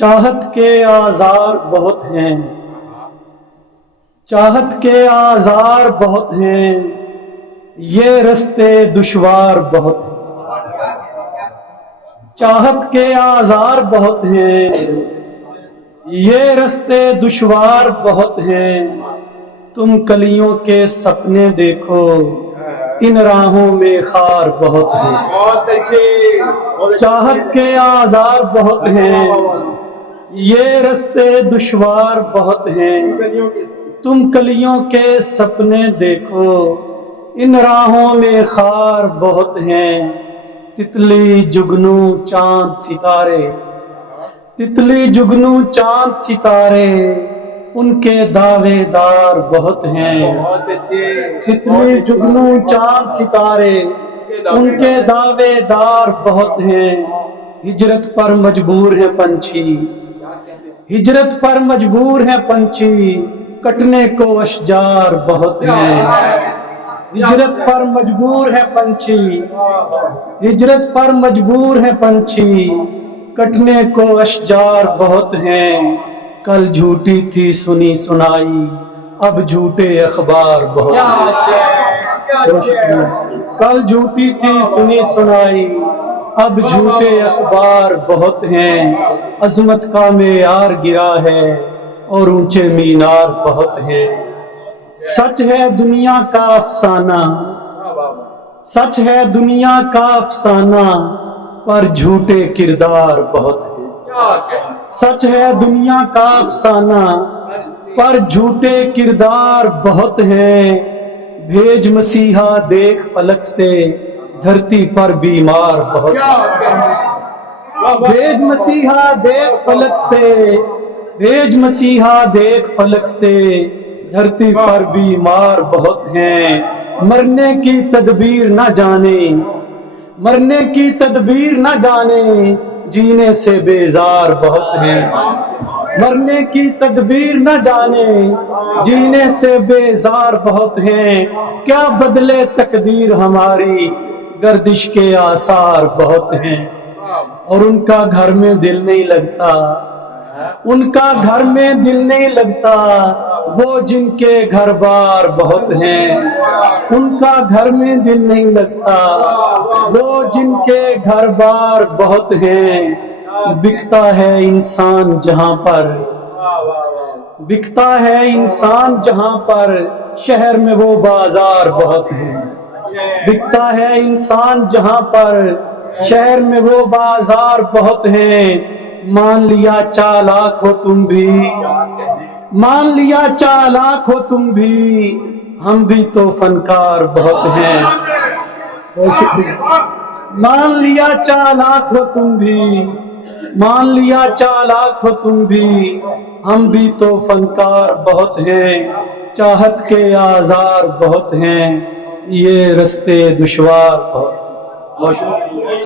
چاہت کے آزار بہت ہیں، چاہت کے آزار بہت ہیں، یہ رستے دشوار بہت ہیں۔ چاہت کے آزار بہت ہیں، یہ رستے دشوار بہت ہیں، تم کلیوں کے سپنے دیکھو ان راہوں میں خار بہت ہیں۔ چاہت کے آزار بہت ہیں، یہ رستے دشوار بہت ہیں، تم کلیوں کے سپنے دیکھو ان راہوں میں خار بہت ہیں۔ تتلی جگنو چاند ستارے، تتلی جگنو چاند ستارے، ان کے دعوے دار بہت ہیں۔ تتلی جگنو چاند ستارے، ان کے دعوے دار بہت ہیں۔ ہجرت پر مجبور ہے پنچھی، ہجرت پر مجبور ہے پنچھی، کٹنے کو اشجار بہت ہیں۔ ہجرت پر مجبور ہے پنچھی، ہجرت پر مجبور ہے پنچھی، کٹنے کو اشجار بہت ہیں۔ کل جھوٹی تھی سنی سنائی، اب جھوٹے اخبار بہت ہیں۔ کل جھوٹی تھی سنی سنائی، اب جھوٹے اخبار بہت ہیں۔ عظمت کا معیار گرا ہے اور اونچے مینار بہت ہیں۔ سچ ہے دنیا کا افسانہ، سچ ہے دنیا کا افسانہ، پر جھوٹے کردار بہت ہیں۔ سچ ہے دنیا کا افسانہ، پر جھوٹے کردار بہت ہیں۔ بھیج مسیحا دیکھ فلک سے، دھرتی پر بیمار بہت ہیں۔ بھیج مسیحا دیکھ فلک سے، بھیج مسیحا دیکھ فلک سے، دھرتی پر بیمار بہت ہیں۔ مرنے کی تدبیر نہ جانے، مرنے کی تدبیر نہ جانے، جینے سے بیزار بہت ہیں۔ مرنے کی تدبیر نہ جانے، جینے سے بیزار بہت ہیں۔ کیا بدلے تقدیر ہماری، گردش کے آثار بہت ہیں۔ اور ان کا گھر میں دل نہیں لگتا، ان کا گھر میں دل نہیں لگتا، وہ جن کے گھر بار بہت ہیں۔ ان کا گھر میں دل نہیں لگتا، وہ جن کے گھر بار بہت ہیں۔ بکتا ہے انسان جہاں پر، بکتا ہے انسان جہاں پر، شہر میں وہ بازار بہت ہیں۔ بکتا ہے انسان جہاں پر، شہر میں وہ بازار بہت ہیں۔ مان لیا چالاک ہو تم بھی، مان لیا چالاک ہو تم بھی، ہم بھی تو فنکار بہت ہیں۔ بہت شکریہ۔ مان لیا چالاک ہو تم بھی، مان لیا چالاک ہو تم بھی، ہم بھی تو فنکار بہت ہیں۔ چاہت کے آزار بہت ہیں، یہ رستے دشوار بہت ہیں۔ بہت شکریہ۔